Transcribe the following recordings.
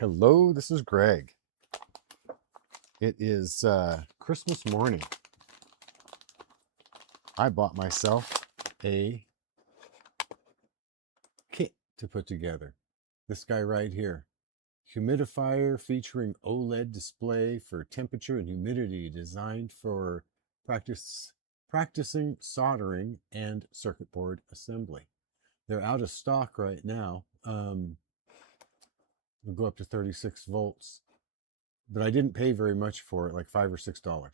Hello, this is Greg. It is Christmas morning. I bought myself a kit to put together. This guy right here. Humidifier featuring OLED display for temperature and humidity, designed for practicing soldering and circuit board assembly. They're out of stock right now. It'll go up to 36 volts. But I didn't pay very much for it, like $5 or $6.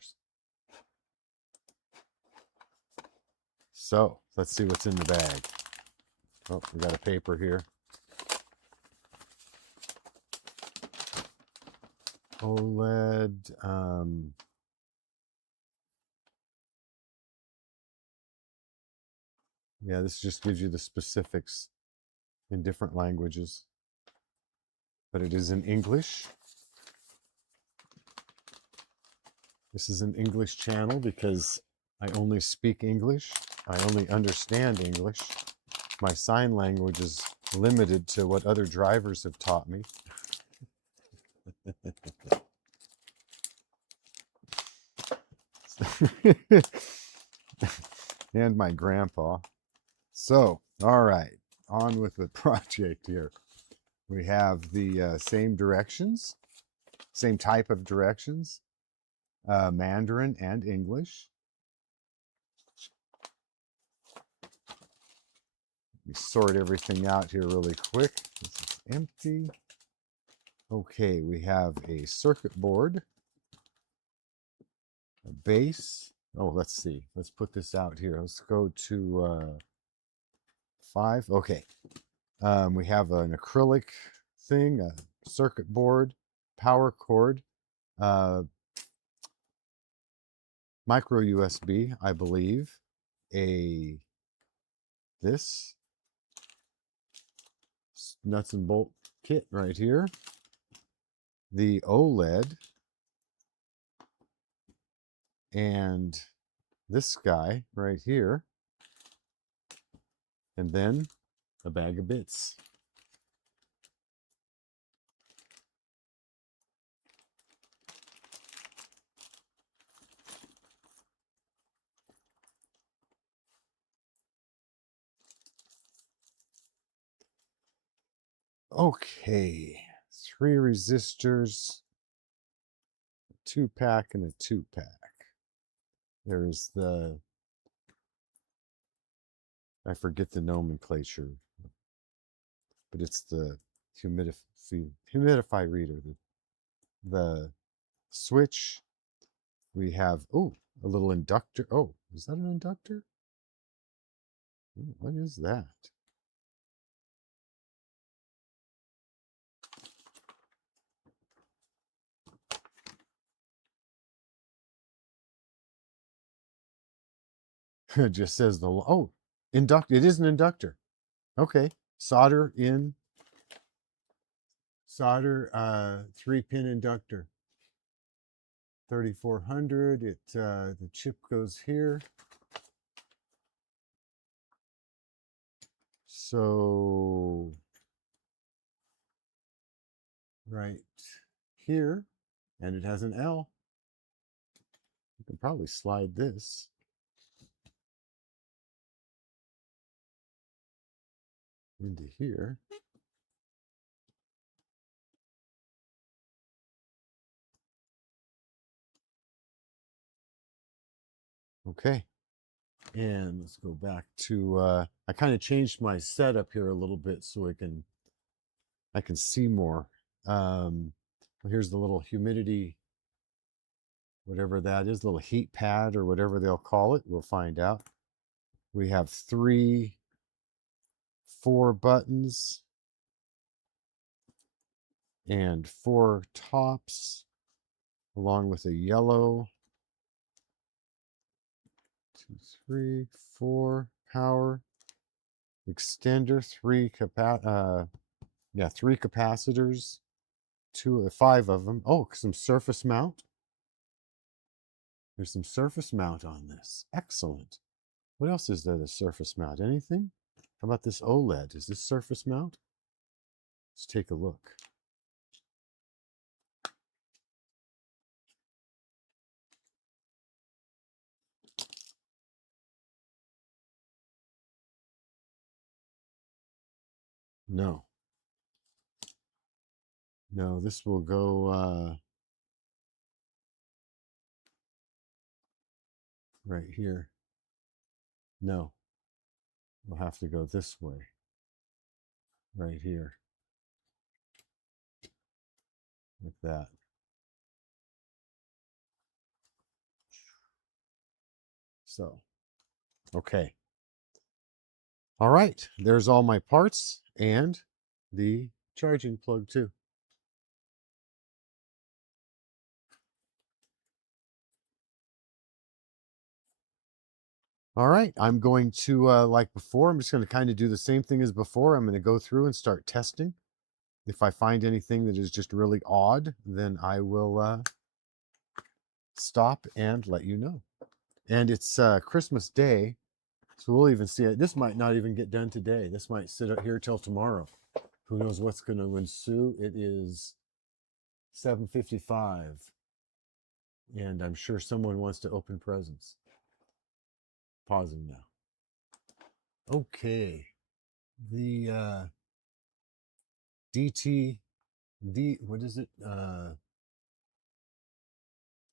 So let's see what's in the bag. Oh, we got a paper here. OLED. Yeah, this just gives you the specifics in different languages, but it is in English. This is an English channel because I only speak English. I only understand English. My sign language is limited to what other drivers have taught me. And my grandpa. So, all right, on with the project here. We have the same directions, same type of directions, Mandarin and English. Let me sort everything out here really quick. This is empty. Okay, we have a circuit board, a base. Oh, let's see. Let's put this out here. Let's go to 5. Okay. We have an acrylic thing, a circuit board, power cord, micro USB, I believe, this nuts and bolt kit right here, the OLED, and this guy right here, and then a bag of bits. Okay, 3 resistors, a 2-pack and a 2-pack. There's the, I forget the nomenclature, but it's the humidify reader, the switch. We have, oh, a little inductor. Oh, is that an inductor? Ooh, what is that? It just says the, oh, inductor. It is an inductor. Okay, solder 3-pin inductor. 3400. It the chip goes here. So right here, and it has an L. You can probably slide this. Into here. Okay. And let's go back to, I kind of changed my setup here a little bit so I can see more. Well, here's the little humidity, whatever that is, little heat pad or whatever they'll call it. We'll find out. We have 4 buttons and 4 tops, along with a yellow 2, 3, 4 power extender, 3 capacitors, 5 of them. Oh, some surface mount. There's some surface mount on this. Excellent. What else is there? The surface mount. Anything? How about this OLED? Is this surface mount? Let's take a look. No, no, this will go right here. No, we'll have to go this way, right here, like that. So, okay. All right, there's all my parts and the charging plug too. All right, I'm going to, like before, I'm just going to kind of do the same thing as before. I'm going to go through and start testing. If I find anything that is just really odd, then I will stop and let you know. And it's Christmas Day, so we'll even see it. This might not even get done today. This might sit up here till tomorrow. Who knows what's going to ensue? It is 7:55, and I'm sure someone wants to open presents. Pausing now. Okay, the what is it?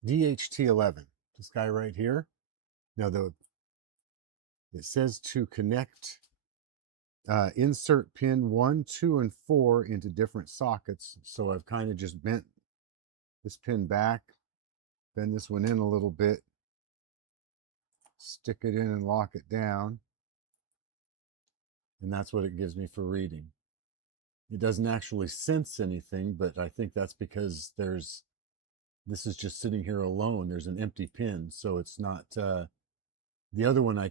DHT11. This guy right here. Now it says to connect insert pin 1, 2, and 4 into different sockets. So I've kind of just bent this pin back, bend this one in a little bit, stick it in and lock it down. And that's what it gives me for reading. It doesn't actually sense anything, but I think that's because this is just sitting here alone. There's an empty pin, so it's not, the other one I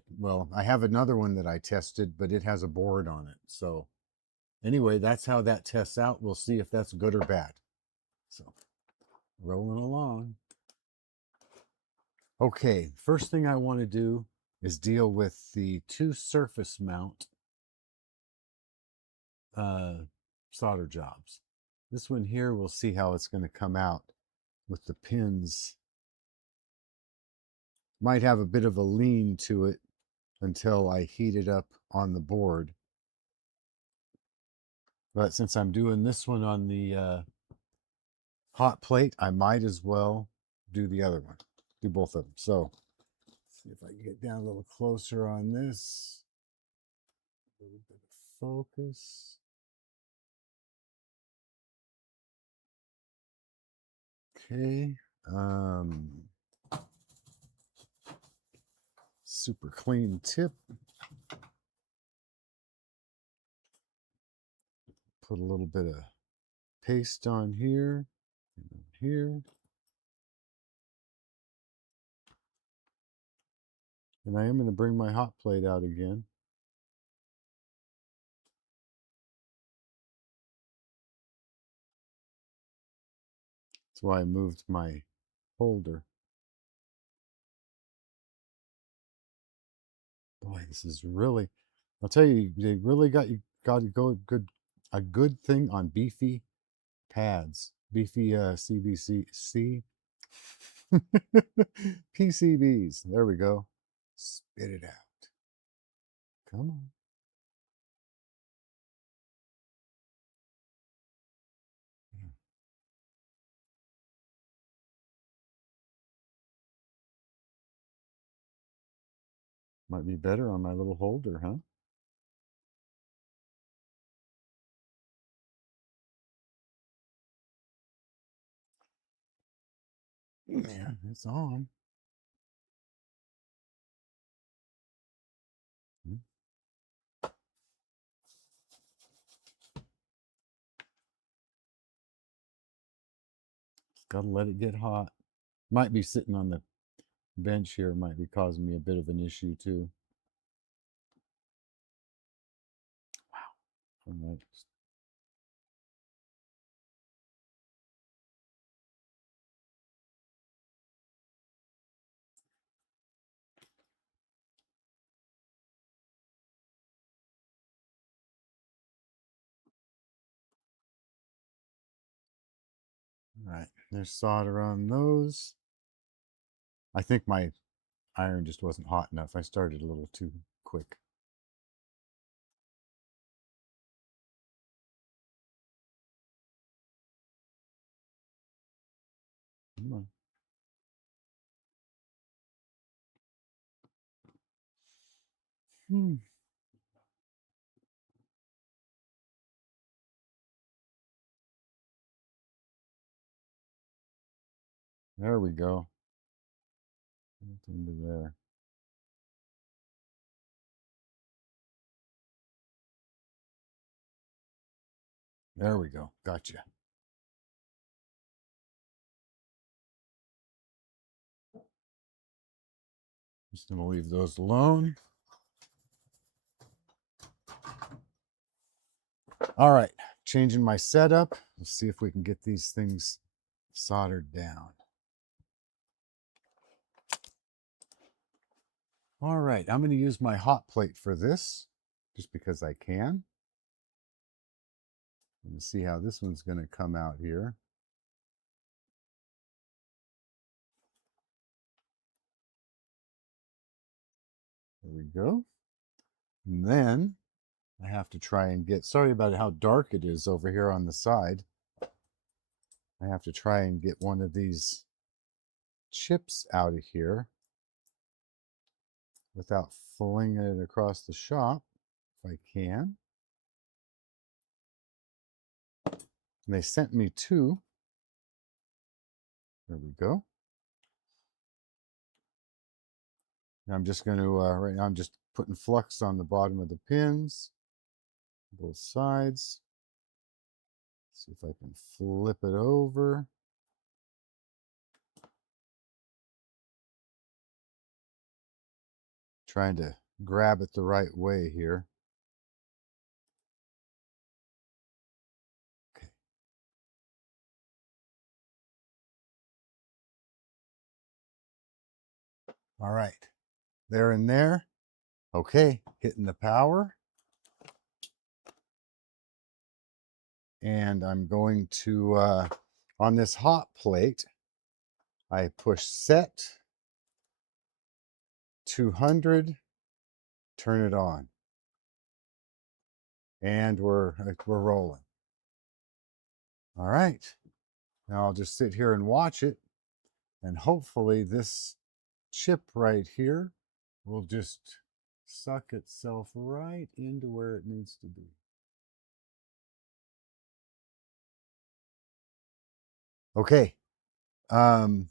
have another one that I tested, but it has a board on it. So anyway, that's how that tests out. We'll see if that's good or bad. So rolling along. Okay, first thing I want to do is deal with the two surface mount solder jobs. This one here, we'll see how it's going to come out with the pins. Might have a bit of a lean to it until I heat it up on the board. But since I'm doing this one on the hot plate, I might as well do the other one, do both of them. So see if I can get down a little closer on this. A little bit of focus. Okay. Super clean tip. Put a little bit of paste on here and on here. And I am going to bring my hot plate out again. That's why I moved my holder. Boy, this is really, I'll tell you, they really got to go a good thing on beefy pads, beefy CBC PCBs. There we go. Spit it out. Come on. Might be better on my little holder, huh? Yeah, it's on. Hmm. Gotta let it get hot. Might be sitting on the bench here, might be causing me a bit of an issue too. Wow. All right. All right. There's solder on those. I think my iron just wasn't hot enough. I started a little too quick. Come on. Hmm. There we go. Into there. There we go. Gotcha. Just gonna leave those alone. All right, changing my setup. Let's see if we can get these things soldered down. All right, I'm going to use my hot plate for this, just because I can. And see how this one's going to come out here. There we go. And then I have to try and get, sorry about how dark it is over here on the side. I have to try and get one of these chips out of here without flinging it across the shop, if I can. And they sent me two. There we go. And I'm just going to, right now I'm just putting flux on the bottom of the pins, both sides. See if I can flip it over. Trying to grab it the right way here. Okay. All right. There and there. Okay, hitting the power. And I'm going to, on this hot plate, I push set 200, turn it on. And we're rolling. All right. Now I'll just sit here and watch it. And hopefully this chip right here will just suck itself right into where it needs to be. Okay. Oh,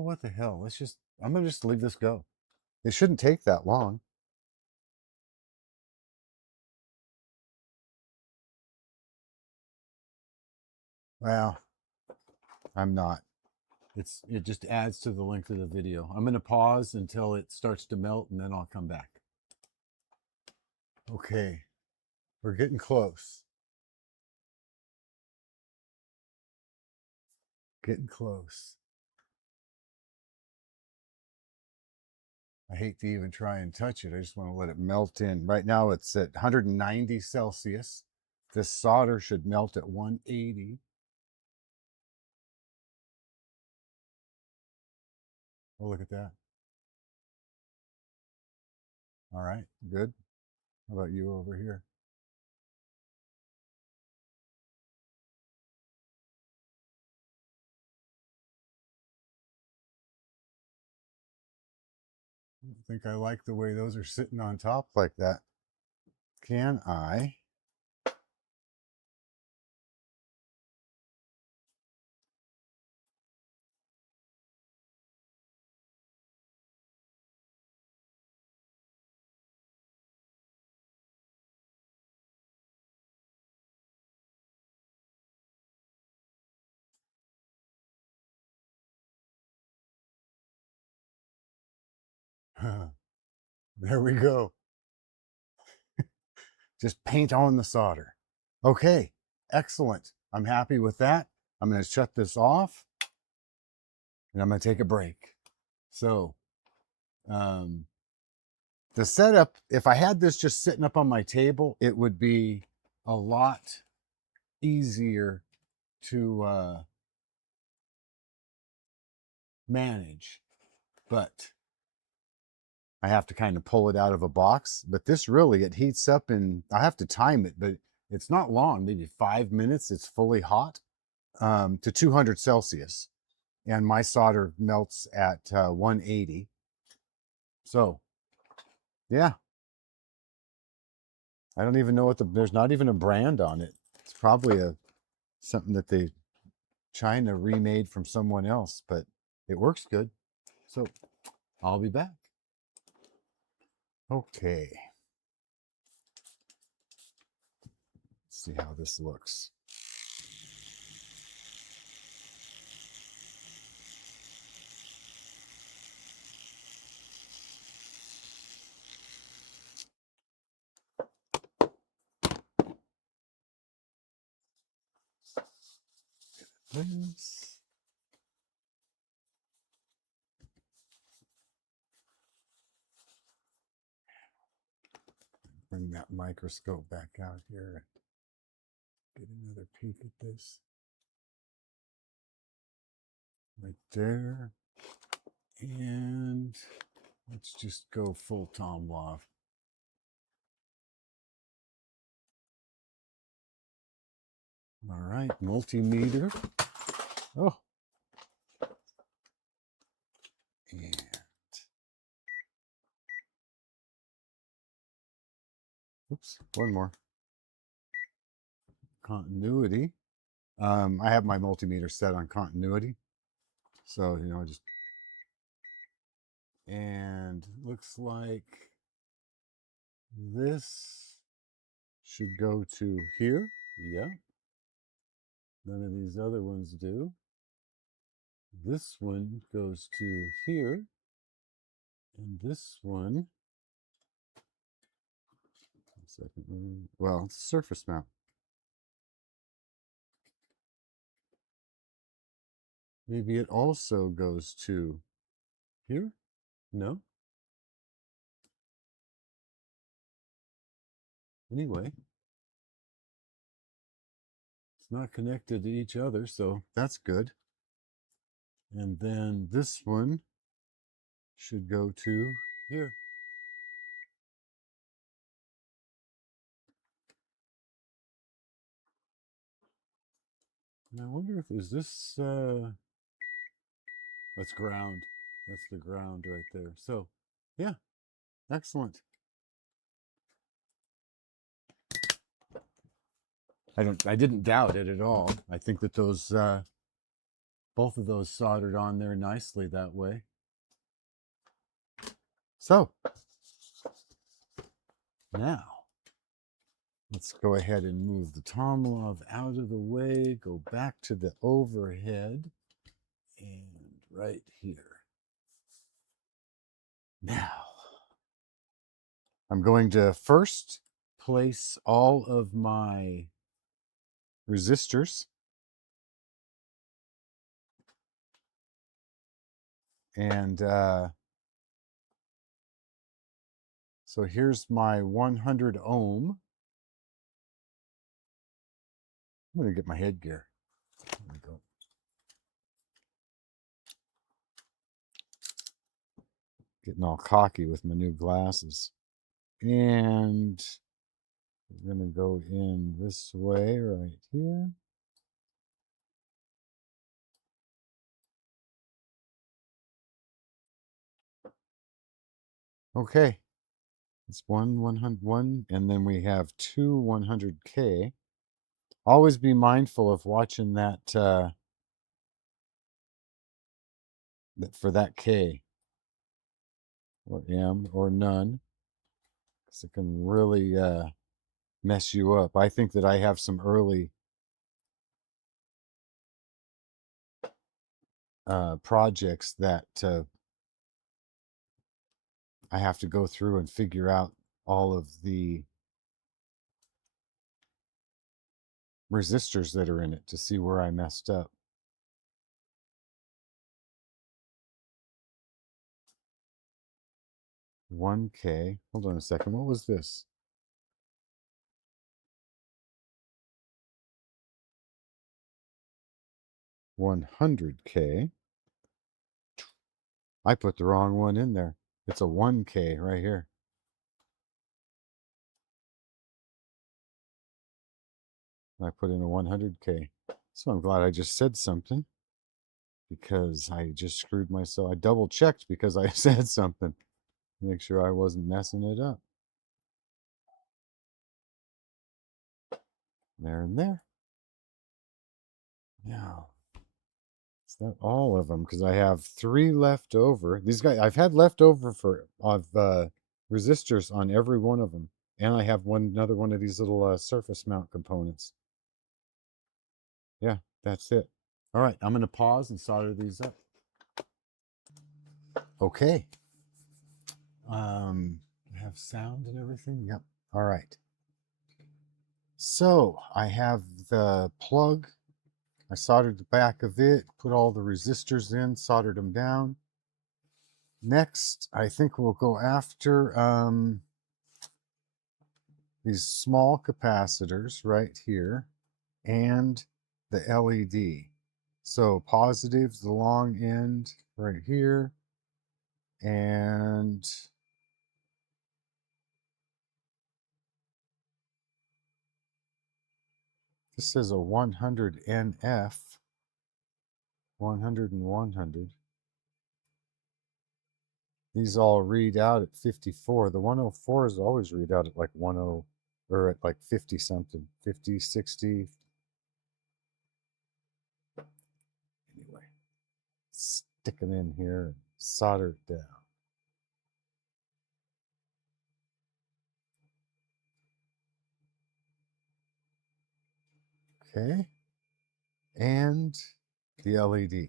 what the hell? I'm going to just leave this go. It shouldn't take that long. Well, I'm not. It just adds to the length of the video. I'm going to pause until it starts to melt and then I'll come back. Okay. We're getting close. Getting close. I hate to even try and touch it. I just want to let it melt in. Right now it's at 190 Celsius. This solder should melt at 180. Oh, look at that. All right, good. How about you over here? I don't think I like the way those are sitting on top like that. Can I? There we go. Just paint on the solder. Okay, excellent. I'm happy with that. I'm going to shut this off and I'm going to take a break. So, the setup, if I had this just sitting up on my table, it would be a lot easier to manage. But I have to kind of pull it out of a box. But this really, it heats up and I have to time it, but it's not long, maybe 5 minutes. It's fully hot. to 200 Celsius, and my solder melts at 180. So, yeah, I don't even know what there's not even a brand on it. It's probably something that they China remade from someone else, but it works good. So I'll be back. Okay. Let's see how this looks. This. Bring that microscope back out here. Get another peek at this. Right there. And let's just go full Tom Law. All right, multimeter. Oh. And oops, one more. Continuity. I have my multimeter set on continuity. So, just, and looks like this should go to here. Yeah. None of these other ones do. This one goes to here. And this one, second, well, it's surface mount. Maybe it also goes to here? No? Anyway, it's not connected to each other, so that's good. And then this one should go to here. And I wonder if is this that's ground. That's the ground right there. So, yeah, excellent. I didn't doubt it at all. I think that those both of those soldered on there nicely that way. So, now let's go ahead and move the Tomlov out of the way, go back to the overhead, and right here. Now, I'm going to first place all of my resistors. And so here's my 100 ohm. I'm going to get my headgear. There we go. Getting all cocky with my new glasses. And we're going to go in this way right here. Okay. It's one 101, and then we have two 100K. Always be mindful of watching that for that K or M or none, because it can really mess you up. I think that I have some early projects that I have to go through and figure out all of the resistors that are in it to see where I messed up. One K. Hold on a second. What was this? $100K. I put the wrong one in there. It's a 1K right here. I put in a 100K. So I'm glad I just said something because I just screwed myself. I double checked because I said something to make sure I wasn't messing it up. There and there. Now, is that all of them? Because I have 3 left over. These guys, I've had left over for of resistors on every one of them, and I have another one of these little surface mount components. Yeah, that's it. All right, I'm going to pause and solder these up. Okay. I have sound and everything. Yep. All right. So I have the plug. I soldered the back of it, put all the resistors in, soldered them down. Next, I think we'll go after these small capacitors right here and the LED. So positive, the long end right here, and this is a 100 NF, 100 and 100. These all read out at 54. The 104s always read out at like 10 or at like 50 something, 50, 60. Anyway, stick them in here and solder it down. Okay. And the LED.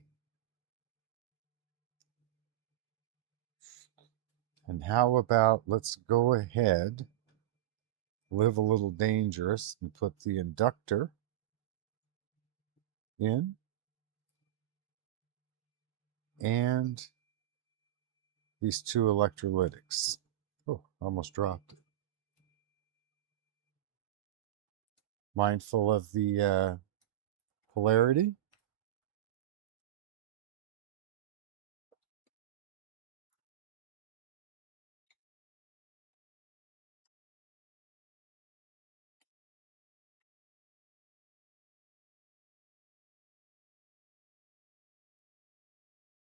And how about let's go ahead, live a little dangerous, and put the inductor in and these 2 electrolytics. Oh, almost dropped it. Mindful of the polarity.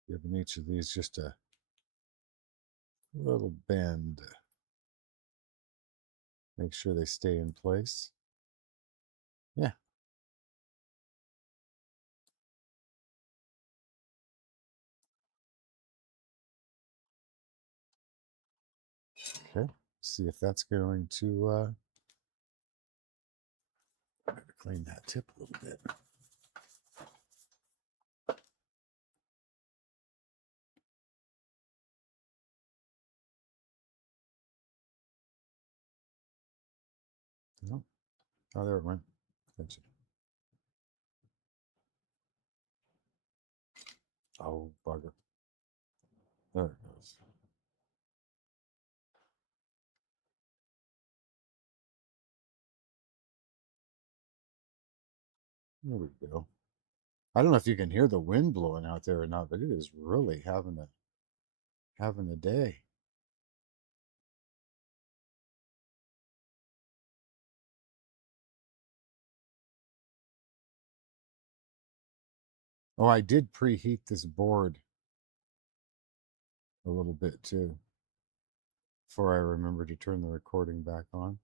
Giving each of these just a little bend. Make sure they stay in place. Yeah. Okay. See if that's going to clean that tip a little bit. No. Oh, there it went. Gotcha. Oh, bugger. There it goes. There we go. I don't know if you can hear the wind blowing out there or not, but it is really having a day. Oh, I did preheat this board a little bit too before I remember to turn the recording back on.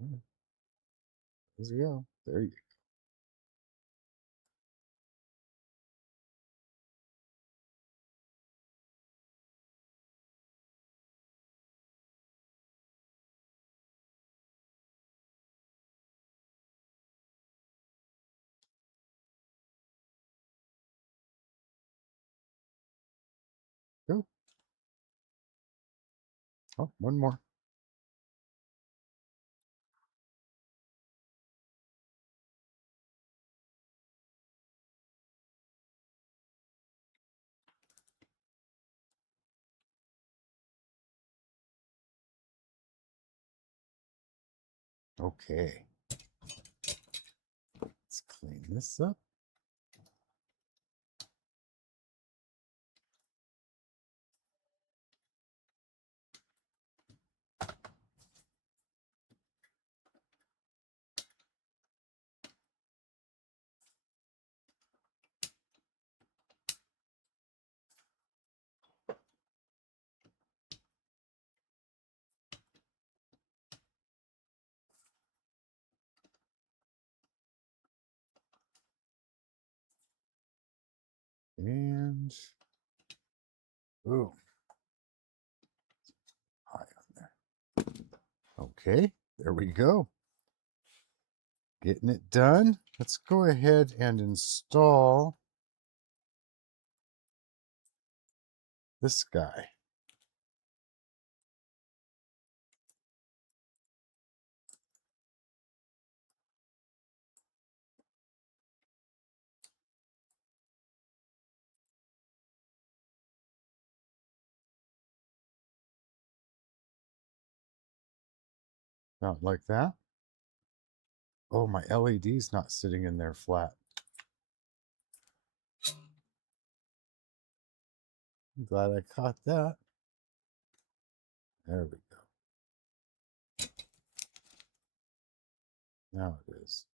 There we go. There you go. Oh, one more. Okay. Let's clean this up. And boom. High on there. Okay, there we go. Getting it done. Let's go ahead and install this guy. Not like that. Oh, my LED's not sitting in there flat. I'm glad I caught that. There we go. Now it is.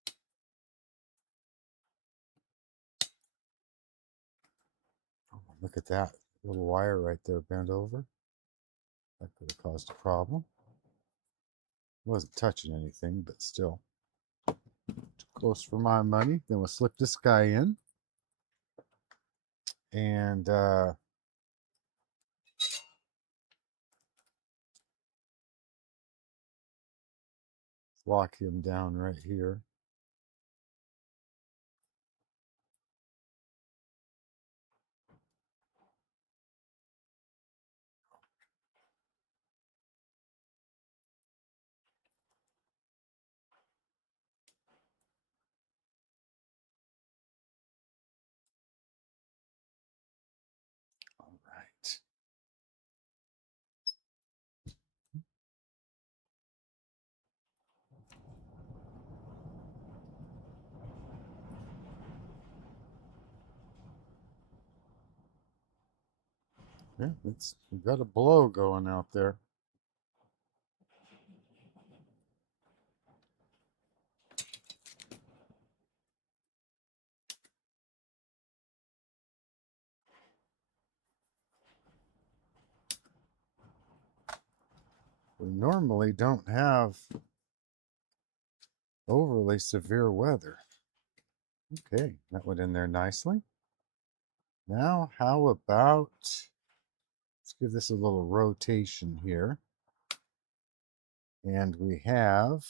Oh, look at that little wire right there bent over. That could have caused a problem. Wasn't touching anything, but still. Too close for my money. Then we'll slip this guy in. And lock him down right here. All right. Yeah, we've got a blow going out there. We normally don't have overly severe weather. Okay, that went in there nicely. Now, how about, let's give this a little rotation here. And we have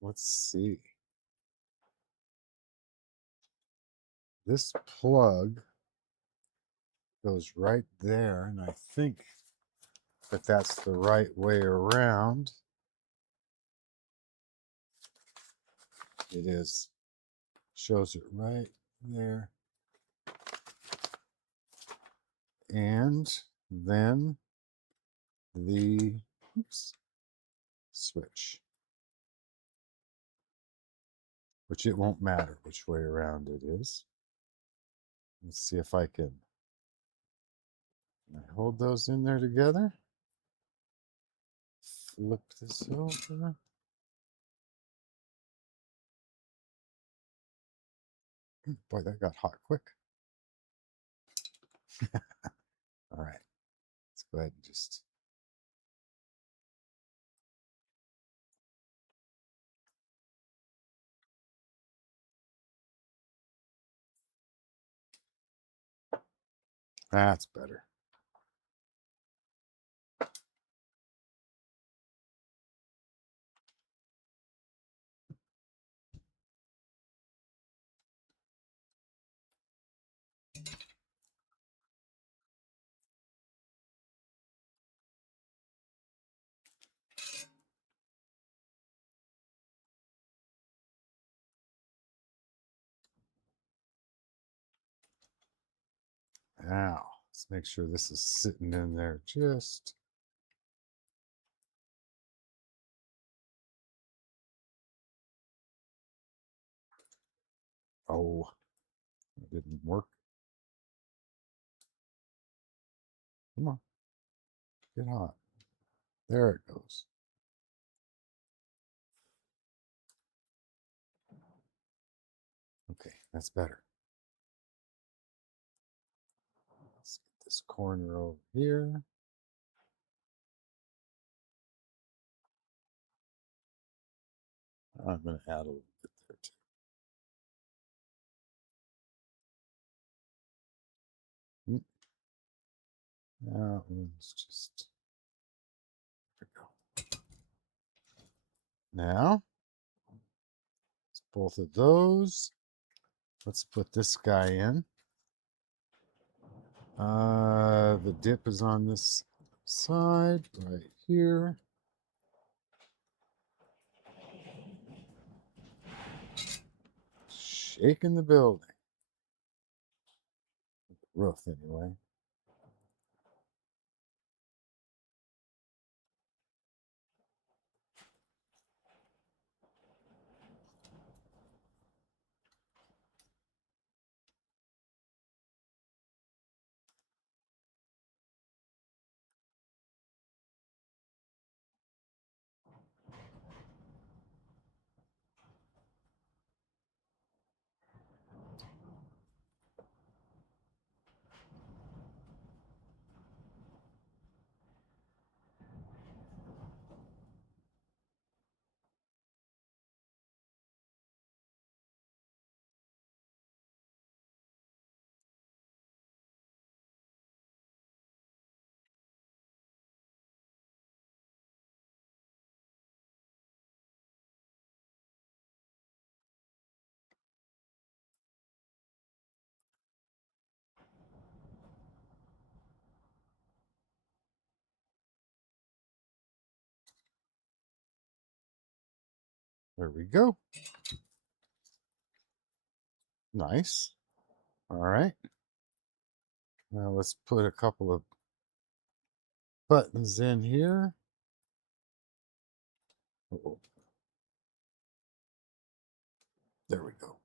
let's see. This plug goes right there, and I think that that's the right way around. It is. Shows it right there. And then the switch, which it won't matter which way around it is. Let's see if I can hold those in there together. Flip this over. Boy, that got hot quick. All right, let's go ahead and just that's better. Now, let's make sure this is sitting in there just. Oh, it didn't work. Come on, get hot. There it goes. Okay, that's better. Let's get this corner over here. I'm going to add a little bit there too. That one's just, there we go. Now, it's both of those. Let's put this guy in. The dip is on this side right here. Shaking the building. Roof, anyway. There we go. Nice. All right. Now let's put a couple of buttons in here. Uh-oh. There we go.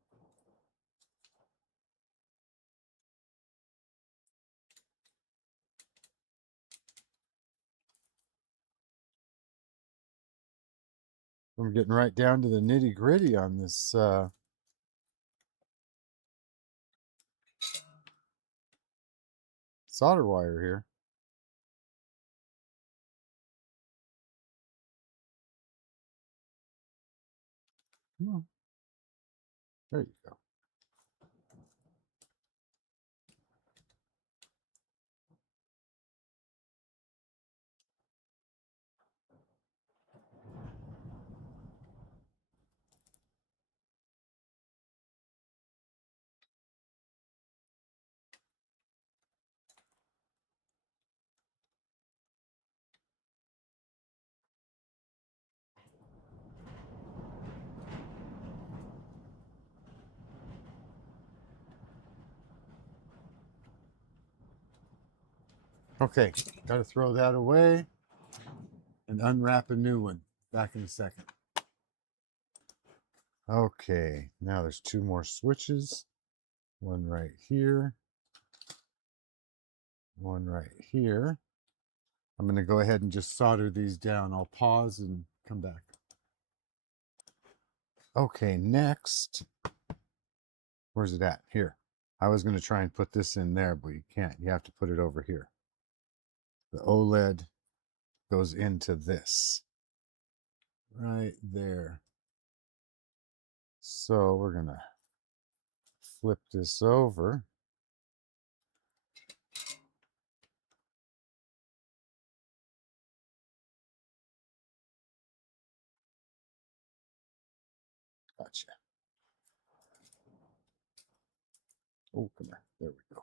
I'm getting right down to the nitty gritty on this solder wire here. Come on. There you go. Okay, got to throw that away and unwrap a new one. Back in a second. Okay, now there's two more switches. One right here. One right here. I'm going to go ahead and just solder these down. I'll pause and come back. Okay, next. Where's it at? Here. I was going to try and put this in there, but you can't. You have to put it over here. The OLED goes into this. Right there. So we're going to flip this over. Gotcha. Oh, come here. There we go.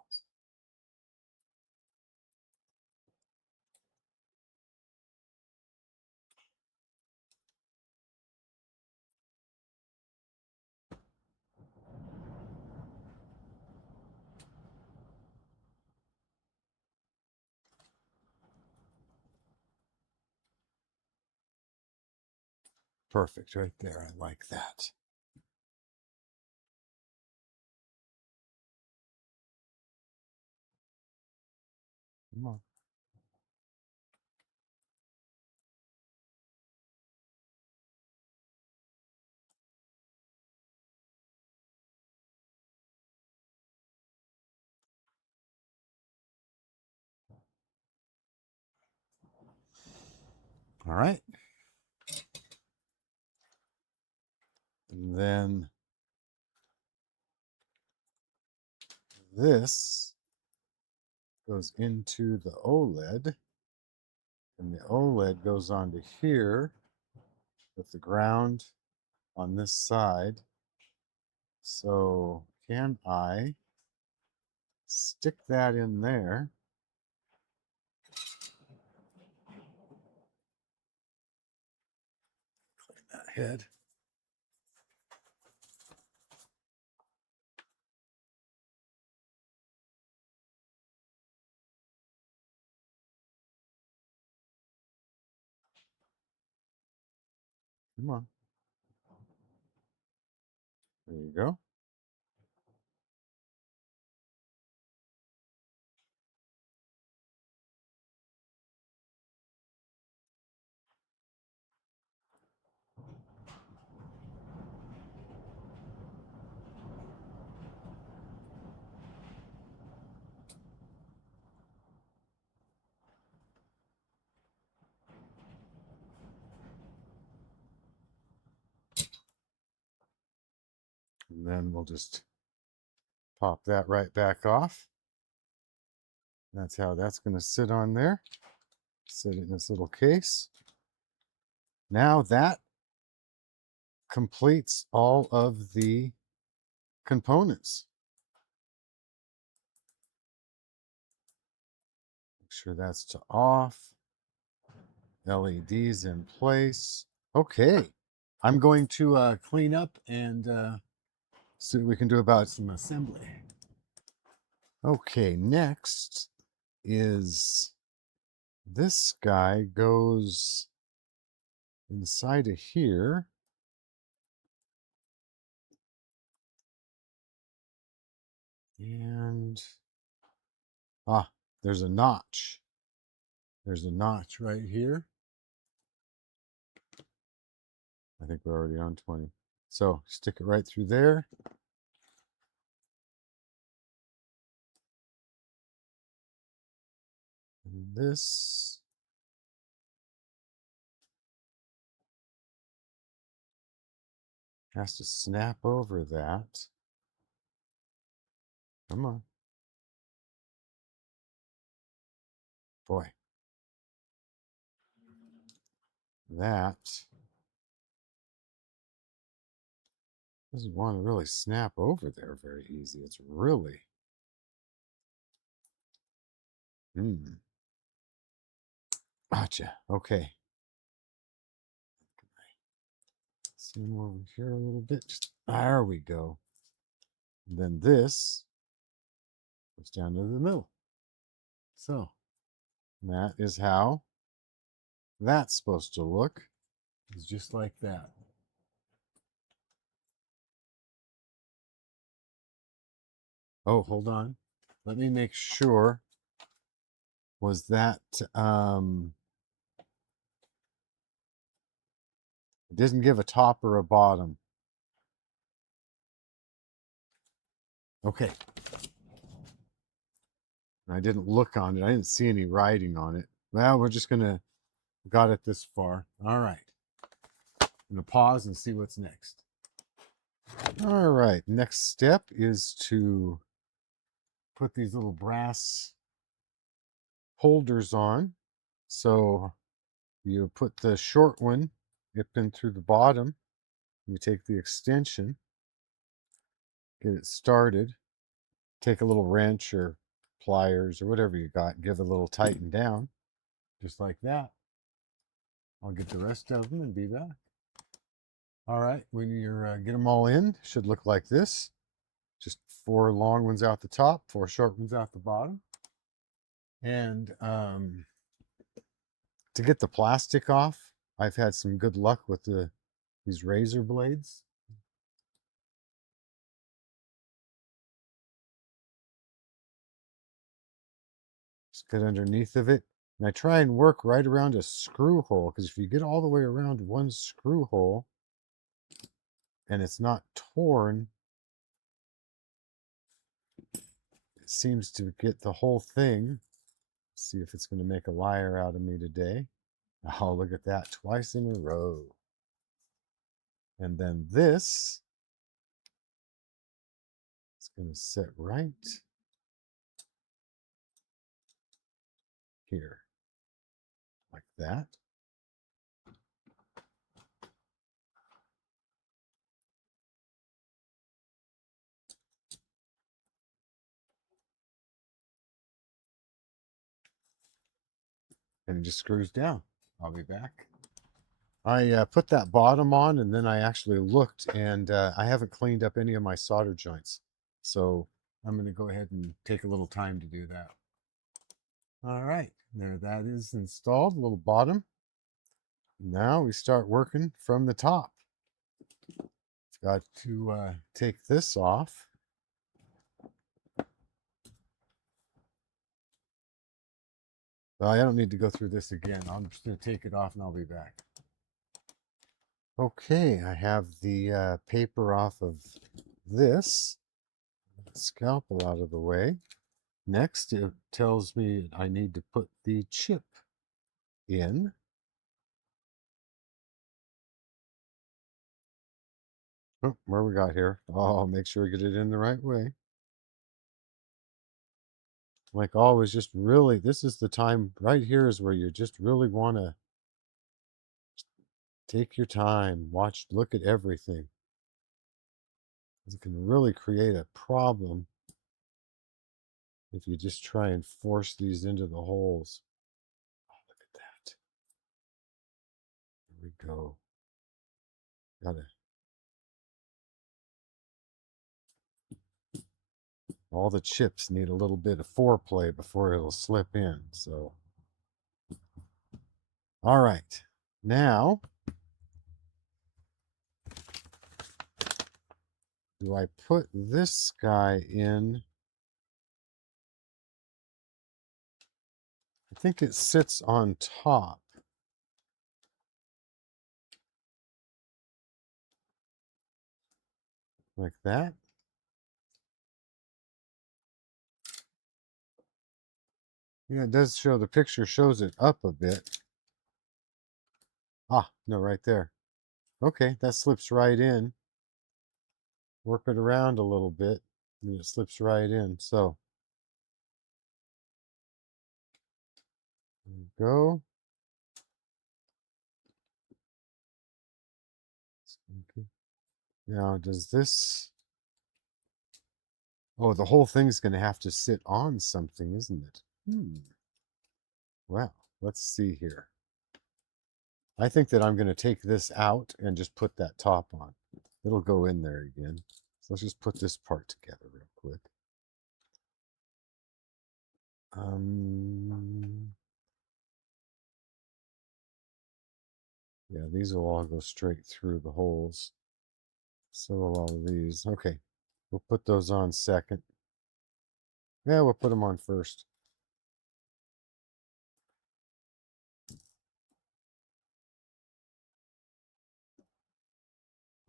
Perfect right there. I like that. Come on. All right. And then this goes into the OLED, and the OLED goes onto here with the ground on this side. So can I stick that in there? Clean that head. Come on. There you go. And then we'll just pop that right back off. That's how that's going to sit on there. Sit in this little case. Now that completes all of the components. Make sure that's to off. LEDs in place. Okay. I'm going to clean up and see what we can do about some assembly. Okay, next is this guy goes inside of here. And there's a notch. There's a notch right here. I think we're already on 20. So stick it right through there. And this has to snap over that. Come on. Boy. That doesn't want to really snap over there very easy. It's really. Gotcha. Okay. Zoom over here a little bit. There we go. And then this goes down to the middle. So that is how that's supposed to look. It's just like that. Oh, hold on. Let me make sure. Was that it didn't give a top or a bottom. Okay. I didn't look on it. I didn't see any writing on it. Well, we're just gonna got it this far. All right. I'm gonna pause and see what's next. All right. Next step is to put these little brass holders on. So you put the short one up in through the bottom. You take the extension, get it started, take a little wrench or pliers or whatever you got, give it a little tighten down, just like that. I'll get the rest of them and be back. All right, when you're get them all in, should look like this. Just 4 long ones out the top, 4 short ones out the bottom. And to get the plastic off, I've had some good luck with these razor blades. Just get underneath of it. And I try and work right around a screw hole, because if you get all the way around one screw hole and it's not torn, it seems to get the whole thing. Let's see if it's going to make a liar out of me today. Oh, look at that, twice in a row. And then this is going to sit right here, like that. And it just screws down. I'll be back. I put that bottom on, and then I actually looked, and I haven't cleaned up any of my solder joints. So I'm going to go ahead and take a little time to do that. All right, there that is installed, little bottom. Now we start working from the top. Got to take this off. Well, I don't need to go through this again. I'm just going to take it off and I'll be back. Okay, I have the paper off of this. Scalpel out of the way. Next, it tells me I need to put the chip in. Oh, where we got here? Oh, make sure we get it in the right way. Like always, just really, this is the time right here is where you just really want to take your time, watch, look at everything. It can really create a problem if you just try and force these into the holes. Oh, look at that. Here we go. Gotta. All the chips need a little bit of foreplay before it'll slip in. So, all right. Now, do I put this guy in? I think it sits on top. Like that. Yeah, it does show, the picture shows it up a bit. Ah, no, right there. Okay, that slips right in. Work it around a little bit, and it slips right in. So, there we go. Now, does this... Oh, the whole thing's going to have to sit on something, isn't it? Well, let's see here. I think that I'm going to take this out and just put that top on. It'll go in there again. So let's just put this part together real quick. Yeah, these will all go straight through the holes. So will all of these. Okay, we'll put those on second. Yeah, we'll put them on first.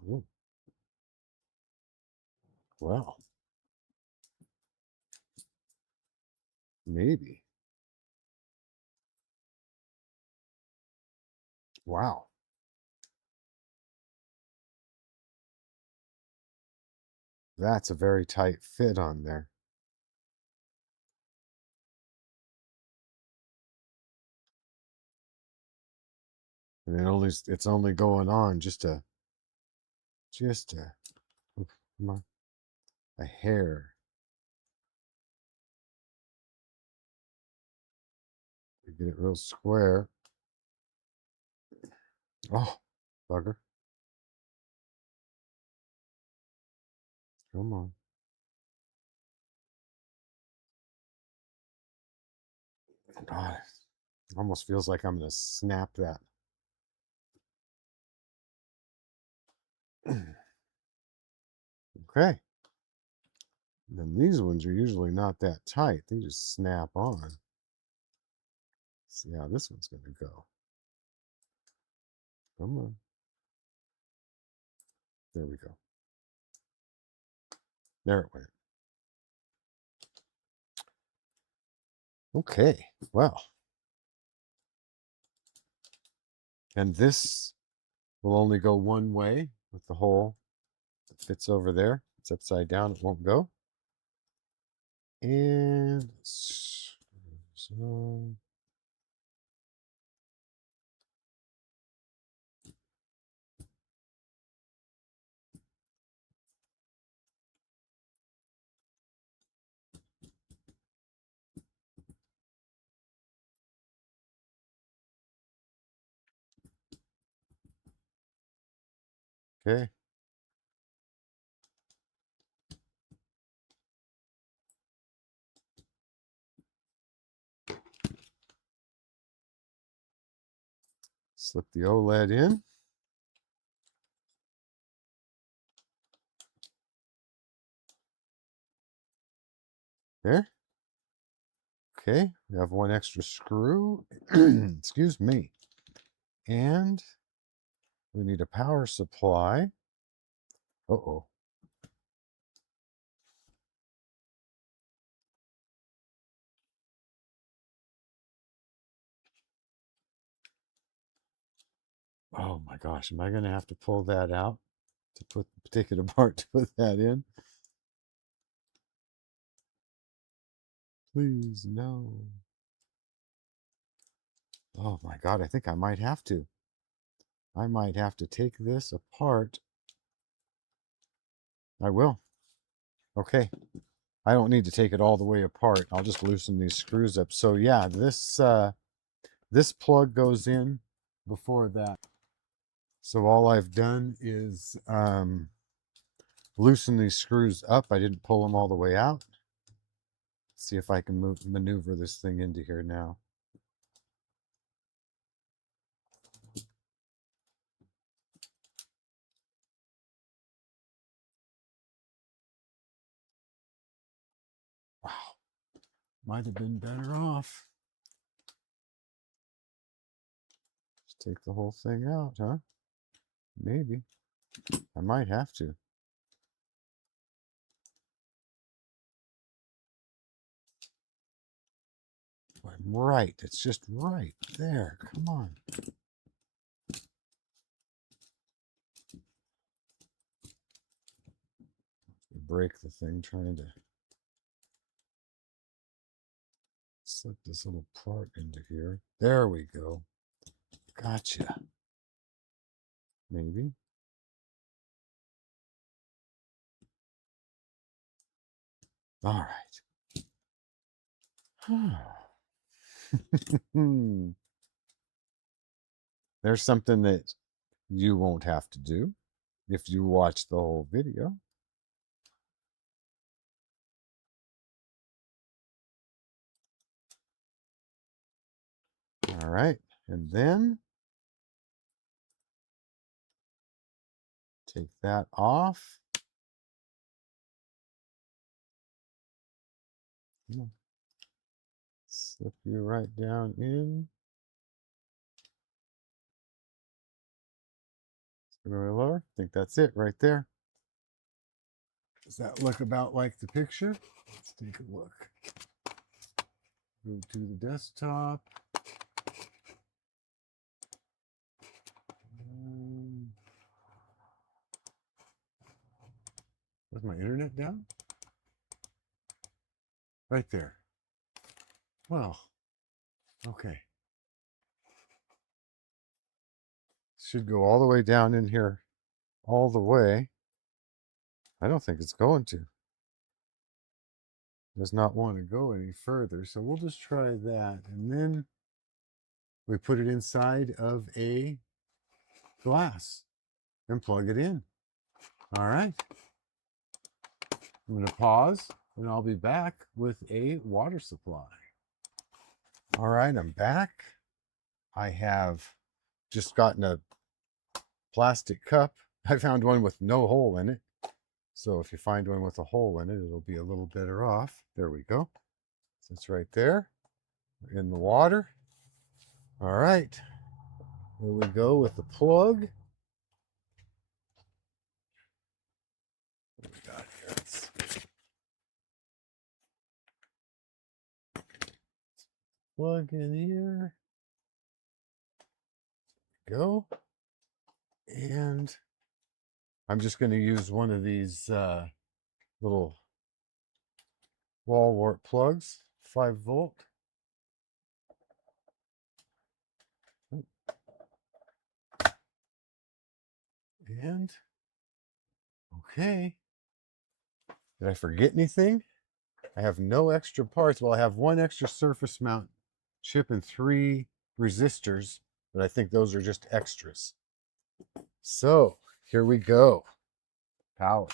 Ooh. Well, maybe. Wow. That's a very tight fit on there. And it's only going on just a a hair. Get it real square. Oh, bugger. Come on. God, it almost feels like I'm going to snap that. Okay. And then these ones are usually not that tight. They just snap on. Let's see how this one's going to go. Come on. There we go. There it went. Okay. Well. And this will only go one way. with the hole that fits over there. It's upside down, it won't go. And so, okay. Slip the OLED in. There. Okay, we have one extra screw. Excuse me. And we need a power supply. Uh-oh. Oh my gosh, am I going to have to pull that out to take it apart to put that in? Please, no. Oh my God, I think I might have to. I might have to take this apart. I will. Okay. I don't need to take it all the way apart. I'll just loosen these screws up. So yeah, this plug goes in before that. So all I've done is loosen these screws up. I didn't pull them all the way out. See if I can maneuver this thing into here now. Wow, might have been better off. Just take the whole thing out, huh? Maybe. I might have to. I'm right. It's just right there. Come on. Break the thing trying to slip this little part into here. There we go. Gotcha. Maybe. All right. There's something that you won't have to do if you watch the whole video. All right. And then take that off. Slip you right down in. Screw lower. I think that's it right there. Does that look about like the picture? Let's take a look. Go to the desktop. Was my internet down? Right there. Well, okay. Should go all the way down in here, all the way. I don't think it's going to. Does not want to go any further, so we'll just try that. And then we put it inside of a glass and plug it in. All right. I'm going to pause and I'll be back with a water supply. All right, I'm back. I have just gotten a plastic cup. I found one with no hole in it. So if you find one with a hole in it, it'll be a little better off. There we go. So it's right there in the water. All right, here we go with the plug. What do we got here? Let's plug in here. Go. And I'm just going to use one of these little wall wart plugs, 5 volt. And okay. Did I forget anything? I have no extra parts. Well, I have one extra surface mount chip and 3 resistors, but I think those are just extras. So here we go. Power.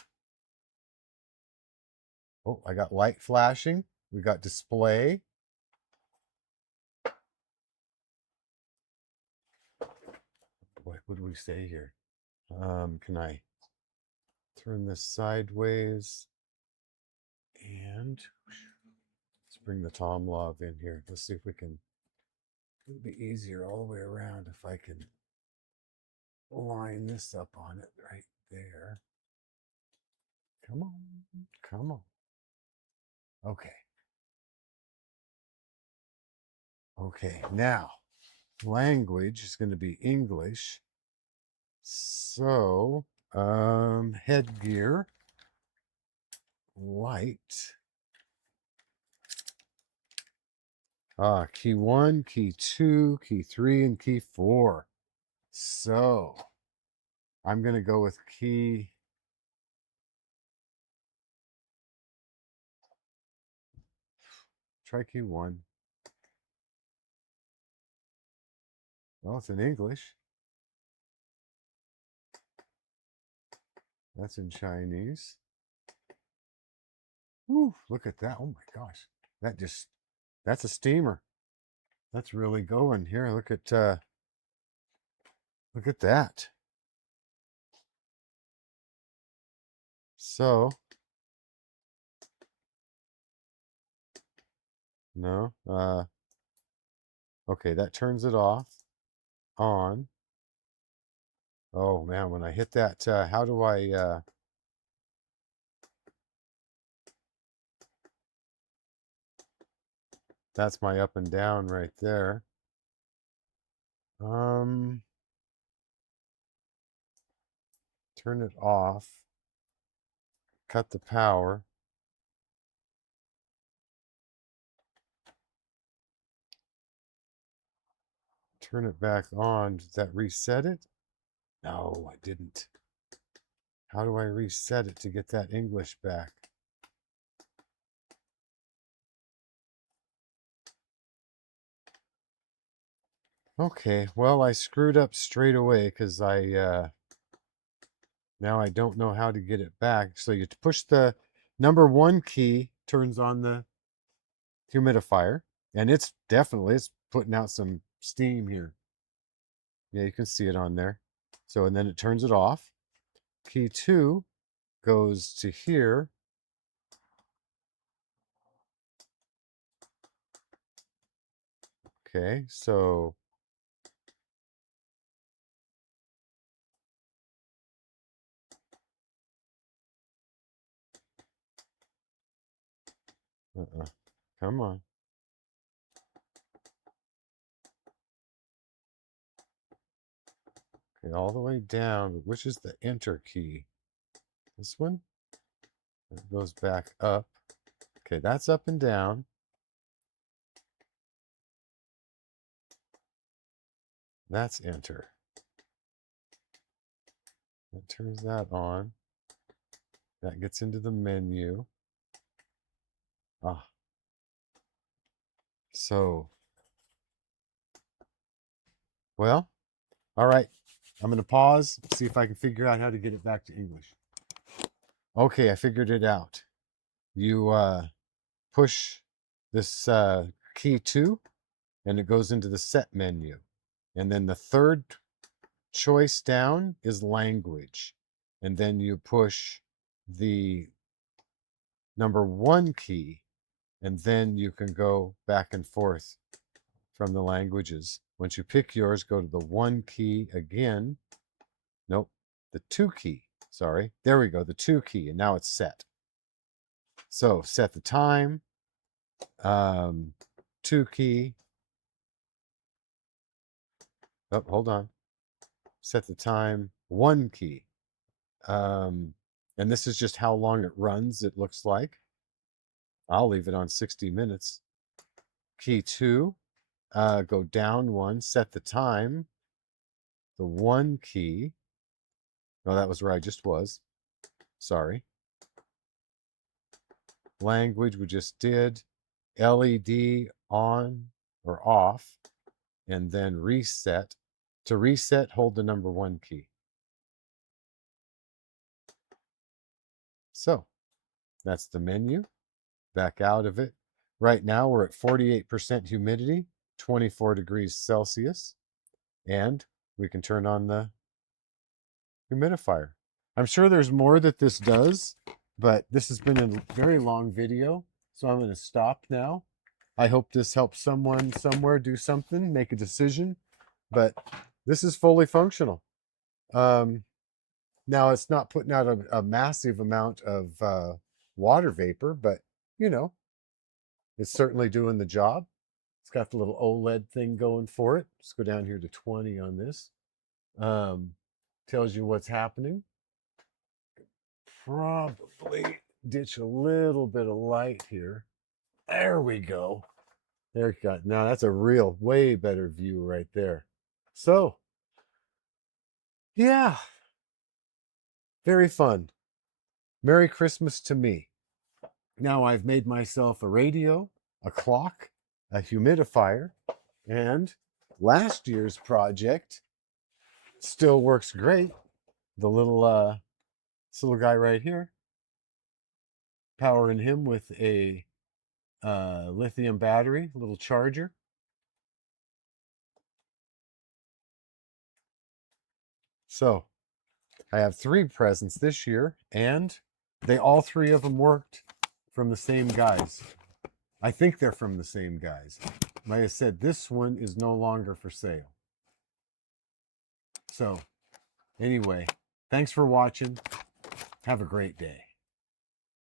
Oh, I got light flashing. We got display. What do we say here? Can I turn this sideways? And let's bring the Tom Love in here. Let's see if we can. It'll be easier all the way around if I can line this up on it right there. Come on, come on. Okay. Okay, now language is going to be English. So, headgear, light. Key 1, key 2, key 3, and key 4. So, I'm going to go with key. Try key 1. Well, it's in English. That's in Chinese. Woo, look at that. Oh my gosh. That's a steamer. That's really going here. Look at that. So, no. Okay, that turns it off. On. Oh man, when I hit that, how do I that's my up and down right there. Turn it off. Cut the power. Turn it back on. Did that reset it? No, I didn't. How do I reset it to get that English back? Okay, well, I screwed up straight away because now I don't know how to get it back. So you push the number 1 key, turns on the humidifier, and it's putting out some steam here. Yeah, you can see it on there. So, and then it turns it off. Key 2 goes to here. Okay, so come on. Okay, all the way down. Which is the enter key? This one? It goes back up. Okay, that's up and down. That's enter. That turns that on. That gets into the menu. Ah, so, well, all right. I'm going to pause, see if I can figure out how to get it back to English. Okay, I figured it out. You push this key 2, and it goes into the set menu. And then the third choice down is language. And then you push the number 1 key, and then you can go back and forth from the languages. Once you pick yours, go to the 1 key again. Nope, the 2 key. Sorry. There we go, the 2 key, and now it's set. So set the time, 2 key. Oh, hold on. Set the time, 1 key. And this is just how long it runs, it looks like. I'll leave it on 60 minutes. Key 2, go down 1, set the time. The 1 key. Oh, that was where I just was. Sorry. Language we just did. LED on or off. And then reset. To reset, hold the number 1 key. So that's the menu. Back out of it. Right now we're at 48% humidity, 24 degrees Celsius, and we can turn on the humidifier. I'm sure there's more that this does, but this has been a very long video, so I'm going to stop now. I hope this helps someone somewhere do something, make a decision, but this is fully functional. Now, it's not putting out a massive amount of water vapor, but, you know, it's certainly doing the job. It's got the little OLED thing going for it. Let's go down here to 20 on this. Tells you what's happening. Probably ditch a little bit of light here. There we go. There you go. Now that's a real, way better view right there. So, yeah, very fun. Merry Christmas to me. Now I've made myself a radio, a clock, a humidifier, and last year's project still works great. The little this little guy right here, powering him with a lithium battery, little charger. So I have 3 presents this year, and all 3 of them worked from the same guys. I think they're from the same guys. Like I said, this one is no longer for sale. So anyway, thanks for watching. Have a great day.